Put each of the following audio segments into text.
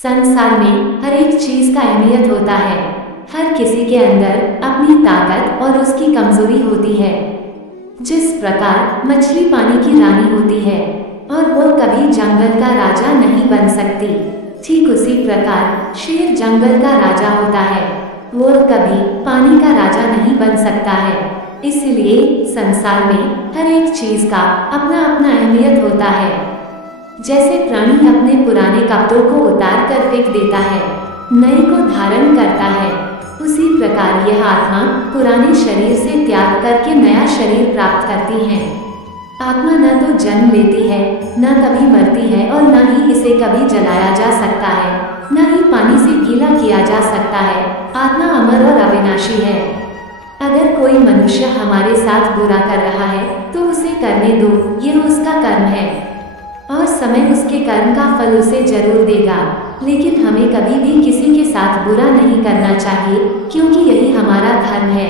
संसार में हर एक चीज का अहमियत होता है। हर किसी के अंदर अपनी ताकत और उसकी कमजोरी होती है। जिस प्रकार मछली पानी की रानी होती है और वो कभी जंगल का राजा नहीं बन सकती, ठीक उसी प्रकार शेर जंगल का राजा होता है, वो कभी पानी का राजा नहीं बन सकता है। इसलिए संसार में हर एक चीज का अपना अपना अहमियत होता है। जैसे प्राणी अपने पुराने कपड़ों को उतार कर फेंक देता है, नए को धारण करता है, उसी प्रकार यह आत्मा पुराने शरीर से त्याग करके नया शरीर प्राप्त करती है। आत्मा न तो जन्म लेती है, न कभी मरती है और न ही इसे कभी जलाया जा सकता है, न ही पानी से गीला किया जा सकता है। आत्मा अमर और अविनाशी है। अगर कोई मनुष्य हमारे साथ बुरा कर रहा है तो उसे करने दो, यह उसका कर्म है और समय उसके कर्म का फल उसे जरूर देगा। लेकिन हमें कभी भी किसी के साथ बुरा नहीं करना चाहिए, क्योंकि यही हमारा धर्म है।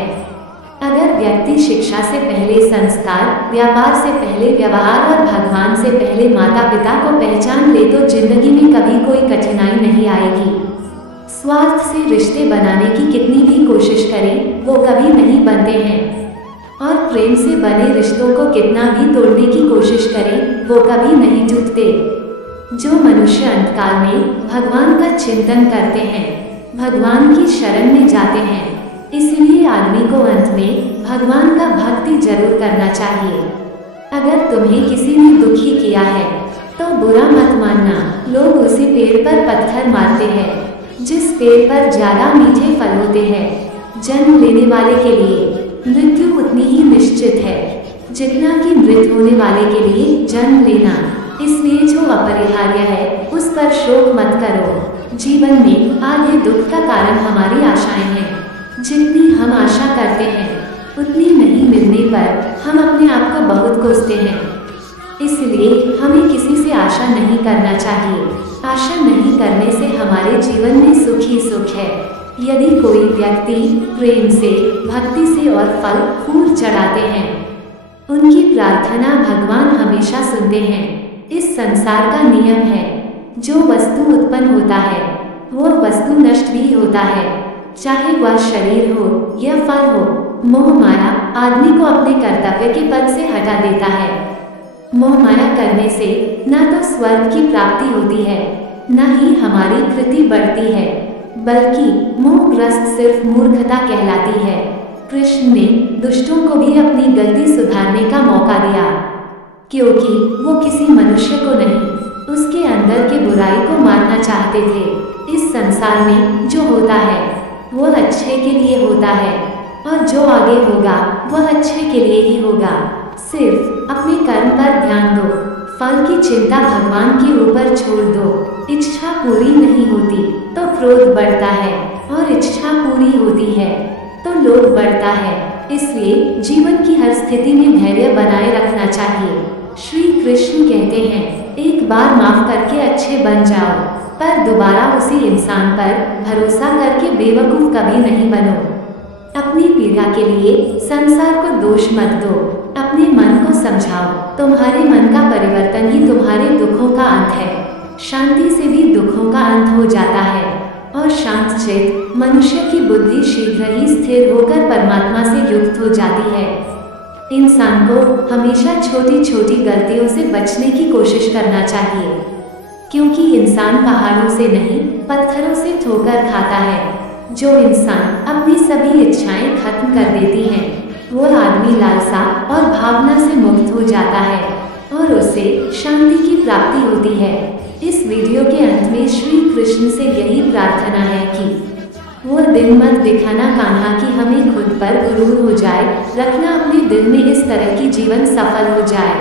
अगर व्यक्ति शिक्षा से पहले संस्कार, व्यापार से पहले व्यवहार और भगवान से पहले माता पिता को पहचान ले तो जिंदगी में कभी कोई कठिनाई नहीं आएगी। स्वार्थ से रिश्ते बनाने की कितनी भी कोशिश करें, वो कभी नहीं बनते हैं और प्रेम से बने रिश्तों को कितना भी तोड़ने की कोशिश करें, वो कभी नहीं टूटते। जो मनुष्य अंतकाल में भगवान का चिंतन करते हैं, भगवान की शरण में जाते हैं, इसलिए आदमी को अंत में भगवान का भक्ति जरूर करना चाहिए। अगर तुम्हें किसी ने दुखी किया है तो बुरा मत मानना। लोग उसी पेड़ पर पत्थर मारते हैं जिस पेड़ पर ज्यादा मीठे फल होते हैं। जन्म लेने वाले के लिए मृत्यु उतनी ही निश्चित है जितना कि मृत होने वाले के लिए जन्म लेना। इसलिए जो अपरिहार्य है उस पर शोक मत करो। जीवन में आधे दुख का कारण हमारी आशाएं हैं। जितनी हम आशा करते हैं उतनी नहीं मिलने पर हम अपने आप को बहुत कोसते हैं। इसलिए हमें किसी से आशा नहीं करना चाहिए। आशा नहीं करने से हमारे जीवन में सुख ही सुख है। यदि कोई व्यक्ति प्रेम से, भक्ति से और फल फूल चढ़ाते हैं, उनकी प्रार्थना भगवान हमेशा सुनते हैं। इस संसार का नियम है, जो वस्तु उत्पन्न होता है वो वस्तु नष्ट भी होता है, चाहे वह शरीर हो या फल हो। मोह माया आदमी को अपने कर्तव्य के पद से हटा देता है। मोह माया करने से न तो स्वर्ग की प्राप्ति होती है, न ही हमारी कृति बढ़ती है, बल्कि मोहग्रस्त सिर्फ मूर्खता कहलाती है। कृष्ण ने दुष्टों को भी अपनी गलती सुधारने का मौका दिया, क्योंकि वो किसी मनुष्य को नहीं, उसके अंदर के बुराई को मारना चाहते थे। इस संसार में जो होता है वो अच्छे के लिए होता है और जो आगे होगा वह अच्छे के लिए ही होगा। सिर्फ अपने कर्म पर ध्यान दो, फल की चिंता भगवान के ऊपर छोड़ दो। इच्छा पूरी नहीं होती तो क्रोध बढ़ता है और इच्छा पूरी होती है तो लोभ बढ़ता है। इसलिए जीवन की हर स्थिति में धैर्य बनाए रखना चाहिए। श्री कृष्ण कहते हैं, एक बार माफ करके अच्छे बन जाओ, पर दोबारा उसी इंसान पर भरोसा करके बेवकूफ कभी नहीं बनो। अपनी पीड़ा के लिए संसार को दोष मत दो, अपने मन को समझाओ। तुम्हारे मन का परिवर्तन ही तुम्हारे दुखों का अंत है। शांति से भी दुखों का अंत हो जाता है और शांत चित्त मनुष्य की बुद्धि शीघ्र ही स्थिर होकर परमात्मा से युक्त हो जाती है। इंसान को हमेशा छोटी छोटी गलतियों से बचने की कोशिश करना चाहिए, क्योंकि इंसान पहाड़ों से नहीं पत्थरों से ठोकर खाता है। जो इंसान अपनी सभी इच्छाएं खत्म कर देती हैं, वो आदमी लालसा और भावना से मुक्त हो जाता है और उसे शांति की प्राप्ति होती है। इस वीडियो के अंत में श्री कृष्ण से यही प्रार्थना है कि वो दिन मत दिखाना कान्हा कि हमें खुद पर गुरूर हो जाए। रखना अपने दिल में इस तरह की जीवन सफल हो जाए।